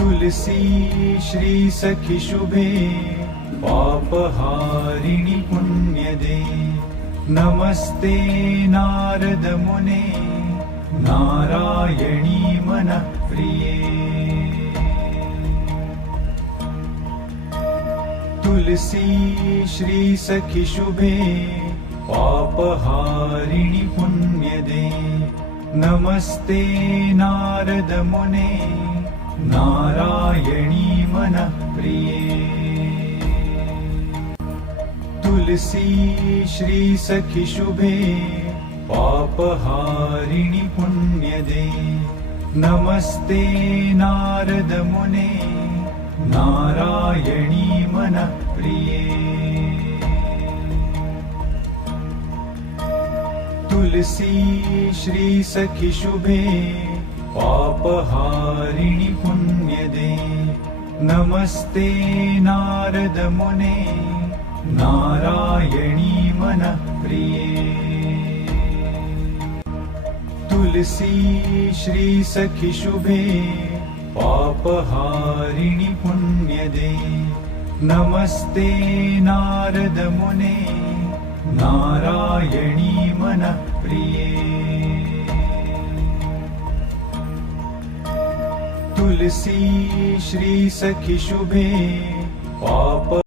तुलसी श्री सखी शुभे पापहारिणि पुण्यदे नमस्ते नारद मुने नारायणी मनः प्रिये तुलसी श्री सखी शुभे पापहारिणि पुण्यदे नमस्ते नारद मुने नारायणी मनः प्रिये तुलसी श्री सखी शुभे पापहारिणि पुण्यदे नमस्ते नारद मुने नारायणी मनः प्रिये तुलसी श्री सखी शुभे पापहारिणि पुण्यदे नमस्ते नारद मुने नारायणी मनः प्रिये तुलसी श्री सखी शुभे पापहारिणि पुण्यदे नमस्ते नारद मुने नारायणी मनः प्रिये तुलसी श्री सखी शुभे पाप